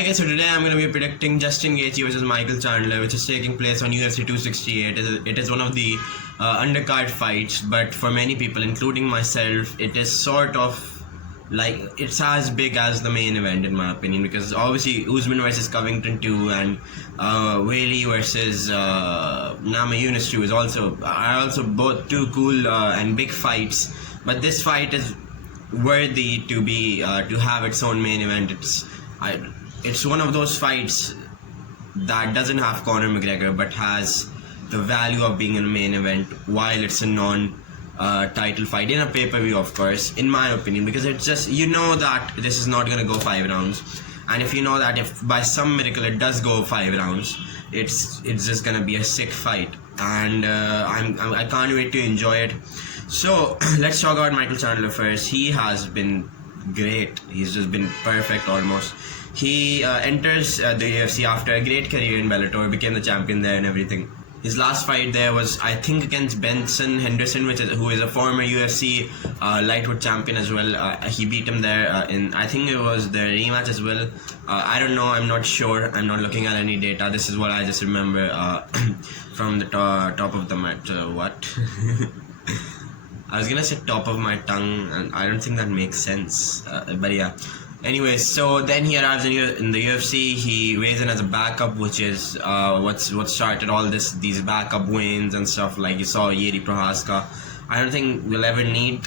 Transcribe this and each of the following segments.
Hi guys, so today I'm going to be predicting Justin Gaethje versus Michael Chandler, which is taking place on UFC 268. It is one of the undercard fights, but for many people, including myself, it is sort of like it's as big as the main event in my opinion, because obviously Usman versus Covington 2 and Whaley versus Namajunas 2 are also both two cool and big fights, but this fight is worthy to have its own main event. It's one of those fights that doesn't have Conor McGregor but has the value of being in a main event while it's a non-title fight in a pay-per-view, of course, in my opinion, because it's just, you know that this is not going to go 5 rounds, and if you know that if by some miracle it does go 5 rounds, it's just going to be a sick fight, and I can't wait to enjoy it. So let's talk about Michael Chandler first. He has been great. He's just been perfect almost. He enters the UFC after a great career in Bellator, became the champion there and everything. His last fight there was, I think, against Benson Henderson, who is a former UFC lightweight champion as well. He beat him there in, I think it was the rematch as well. I don't know, I'm not sure. I'm not looking at any data. This is what I just remember from the top of the mat. What? I was gonna say top of my tongue, and I don't think that makes sense. But yeah. Anyways, so then he arrives in the UFC. He weighs in as a backup, which is what started all these backup wins and stuff. Like you saw Yeri Prohaska. I don't think we'll ever need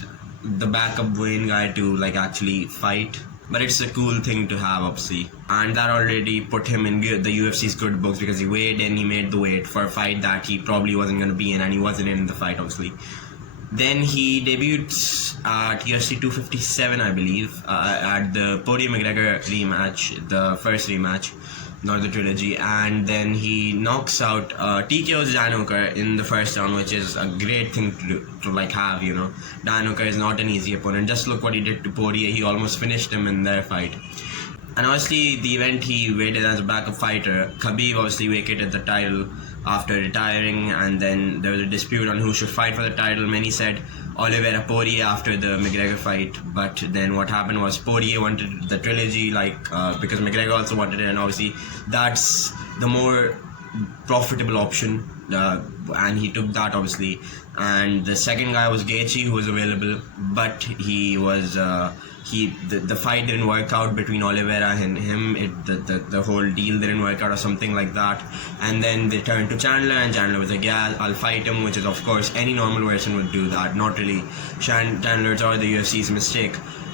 the backup win guy to like actually fight, but it's a cool thing to have, obviously. And that already put him in the UFC's good books, because he weighed in, he made the weight for a fight that he probably wasn't going to be in, and he wasn't in the fight, obviously. Then he debuts at UFC 257, I believe, at the Poirier McGregor rematch, the first rematch, not the trilogy, and then he knocks out TKO's Dan Hooker in the first round, which is a great thing to have, you know. Dan Hooker is not an easy opponent. Just look what he did to Poirier. He almost finished him in their fight. And obviously, the event he waited as a backup fighter. Khabib obviously vacated the title after retiring, and then there was a dispute on who should fight for the title. Many said Oliveira Poirier after the McGregor fight, but then what happened was Poirier wanted the trilogy, because McGregor also wanted it, and obviously that's the more profitable option, and he took that, obviously. And the second guy was Gaethje, who was available, but he was the fight didn't work out between Oliveira and him. The whole deal didn't work out or something like that, and then they turned to Chandler, and Chandler was like, yeah, I'll fight him, which is of course any normal person would do that, not really Chandler's or the UFC's mistake.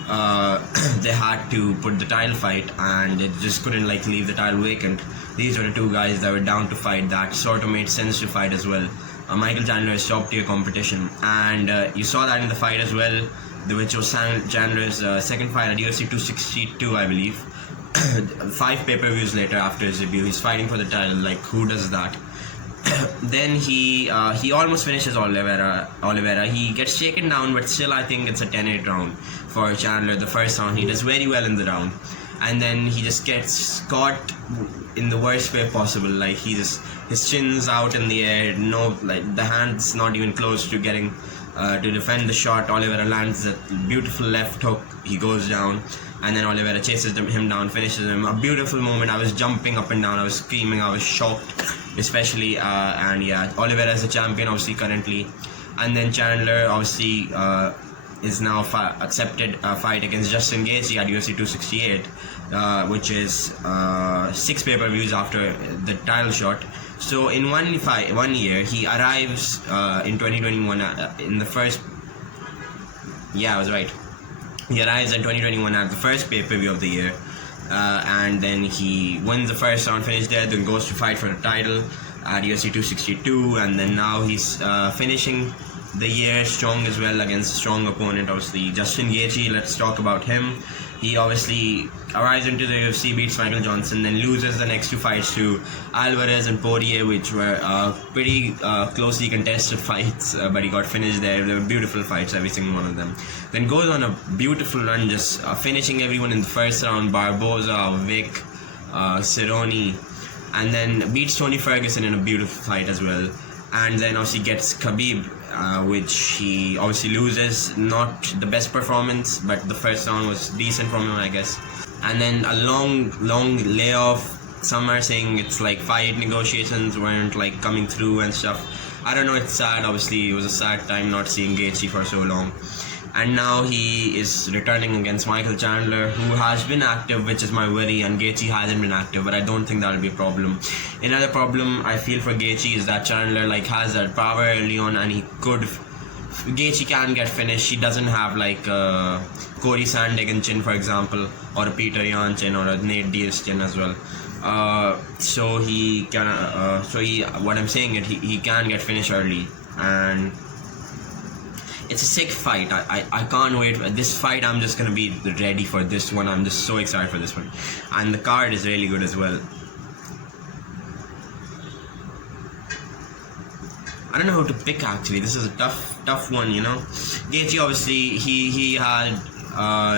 They had to put the title fight, and it just couldn't leave the title vacant. These were the two guys that were down to fight. That sort of made sense to fight as well. Michael Chandler is top tier competition, and you saw that in the fight as well, which was Chandler's second fight at UFC 262, I believe. 5 pay-per-views later after his debut, he's fighting for the title. Like, who does that? Then he almost finishes Oliveira. He gets shaken down, but still I think it's a 10-8 round for Chandler. The first round, he does very well in the round, and then he just gets caught in the worst way possible. Like, his chin's out in the air, the hand's not even close to getting to defend the shot. Oliveira lands a beautiful left hook. He goes down, and then Oliveira chases him down, finishes him. A beautiful moment. I was jumping up and down. I was screaming. I was shocked, especially. And yeah, Oliveira is the champion, obviously, currently. And then Chandler, obviously, is now accepted a fight against Justin Gaethje at UFC 268, which is 6 pay-per-views after the title shot. So in 1 year, he arrives in 2021 in the first. Yeah, I was right. He arrives in 2021 at the first pay-per-view of the year, and then he wins the first round, finishes there, then goes to fight for the title at UFC 262, and then now he's finishing the year strong as well against a strong opponent, obviously Justin Gaethje. Let's talk about him. He obviously arrives into the UFC, beats Michael Johnson, then loses the next 2 fights to Alvarez and Poirier, which were pretty closely contested fights, but he got finished there. They were beautiful fights, every single one of them. Then goes on a beautiful run, just finishing everyone in the first round: Barboza, Vic, Cerrone, and then beats Tony Ferguson in a beautiful fight as well. And then obviously gets Khabib, which he obviously loses. Not the best performance, but the first round was decent from him, I guess. and then a long layoff. Some are saying it's like fight negotiations weren't like coming through and stuff. I don't know, it's sad. Obviously, it was a sad time not seeing Gaethje for so long. And now he is returning against Michael Chandler, who has been active, which is my worry, and Gaethje hasn't been active, but I don't think that'll be a problem. Another problem I feel for Gaethje is that Chandler like has that power early on, and Gaethje can get finished. He doesn't have like Corey Sandhagen chin, for example, or a Peter Yan chin, or a Nate Diaz chin as well. So he can. What I'm saying is he can get finished early, and it's a sick fight. I can't wait for this fight. I'm just gonna be ready for this one. I'm just so excited for this one, and the card is really good as well. I don't know how to pick actually. This is a tough one, you know. Gaethje obviously he had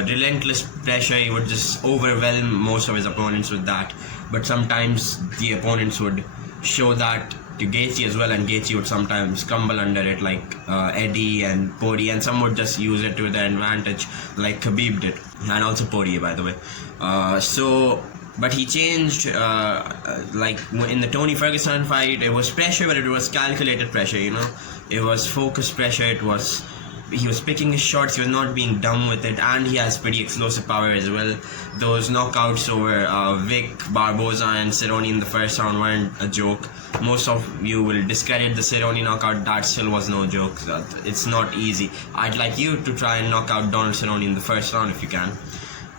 relentless pressure. He would just overwhelm most of his opponents with that. But sometimes the opponents would show that to Gaethje as well, and Gaethje would sometimes crumble under it, like Eddie and Poirier, and some would just use it to their advantage, like Khabib did, and also Poirier, by the way. But he changed, like in the Tony Ferguson fight, it was pressure, but it was calculated pressure, you know. It was focused pressure. He was picking his shots, he was not being dumb with it, and he has pretty explosive power as well. Those knockouts over Vic, Barboza and Cerrone in the first round weren't a joke. Most of you will discredit the Cerrone knockout. That still was no joke. It's not easy. I'd like you to try and knock out Donald Cerrone in the first round if you can.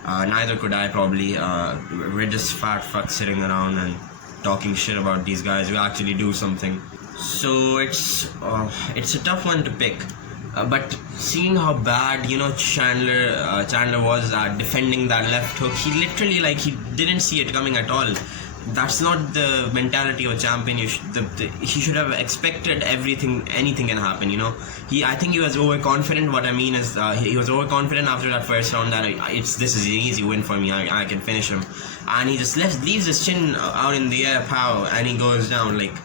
Neither could I probably. We're just fat fucks sitting around and talking shit about these guys who actually do something. So it's a tough one to pick. But seeing how bad, you know, Chandler was at defending that left hook, he literally he didn't see it coming at all. That's not the mentality of a champion. He should have expected anything can happen, you know. I think he was overconfident. What I mean is he was overconfident after that first round that this is an easy win for me. I can finish him, and he just leaves his chin out in the air, pow, and he goes down. Like,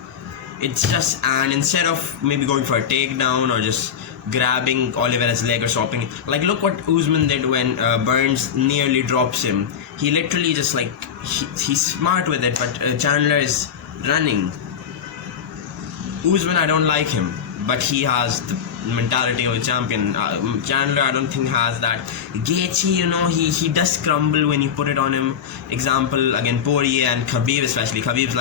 it's just, and instead of maybe going for a takedown or just grabbing Oliveira's leg or stopping it. Like, look what Usman did when Burns nearly drops him. He literally just he's smart with it, but Chandler is running. Usman, I don't like him, but he has the mentality of a champion. Chandler, I don't think has that. Gaethje, you know, he does crumble when you put it on him. Example, again, Poirier and Khabib especially. Khabib's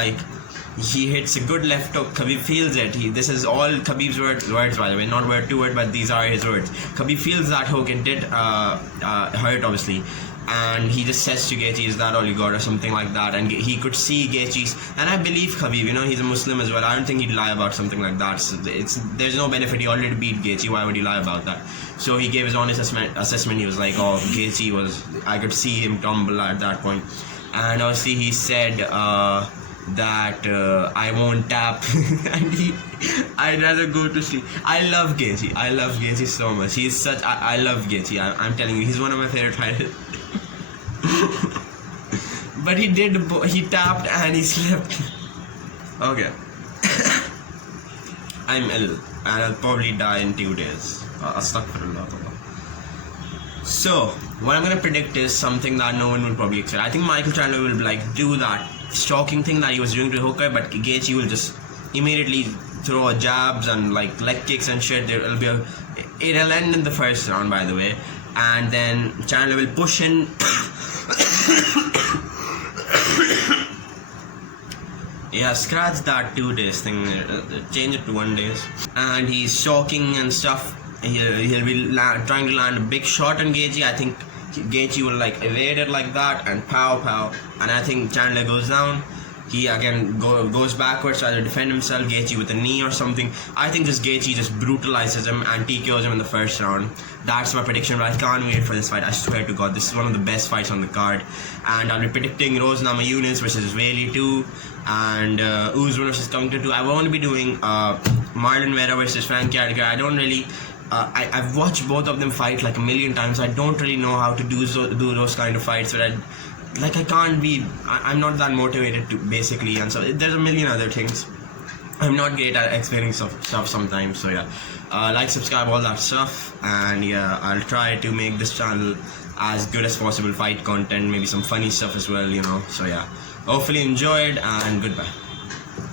he hits a good left hook. Khabib feels it. This is all Khabib's words, by the way, not word to word, but these are his words. Khabib feels that hook. It did hurt, obviously, and he just says to Gaethje, "Is that all you got?" or something like that. And he could see Gaethje's, and I believe Khabib. You know, he's a Muslim as well. I don't think he'd lie about something like that. So there's no benefit. He already beat Gaethje. Why would he lie about that? So he gave his honest assessment. He was like, "Oh, Gaethje was. I could see him tumble at that point," and obviously he said that I won't tap and I'd rather go to sleep. I love Gaethje so much. He's such I love Gaethje. I'm telling you, he's one of my favorite fighters. But he tapped and he slept. Okay. I'm ill and I'll probably die in 2 days. Astaghfirullah. So what I'm gonna predict is something that no one will probably expect. I think Michael Chandler will do that shocking thing that he was doing to Hooker, but Gaethje will just immediately throw jabs and leg kicks and shit. It'll end in the first round, by the way, and then Chandler will push in. Yeah, scratch that 2 days thing. Change it to 1 day. And he's shocking and stuff. He'll be trying to land a big shot on Gaethje. I think Gaethje will evade it like that and pow, and I think Chandler goes down. He again goes backwards, tries to defend himself. Gaethje with a knee or something. I think Gaethje just brutalizes him and TKOs him in the first round. That's my prediction, but I can't wait for this fight. I swear to God, this is one of the best fights on the card. And I'll be predicting Rose Namajunas versus Bailey 2 and Usman versus Covington 2. I won't be doing Marlon Vera versus Frankie Edgar. I don't really. I've watched both of them fight a million times. I don't really know how to do those kind of fights, but I'm not that motivated to, basically, and so there's a million other things. I'm not great at explaining stuff sometimes, so yeah. Subscribe, all that stuff, and yeah, I'll try to make this channel as good as possible fight content, maybe some funny stuff as well, you know. So yeah, hopefully enjoyed, and goodbye.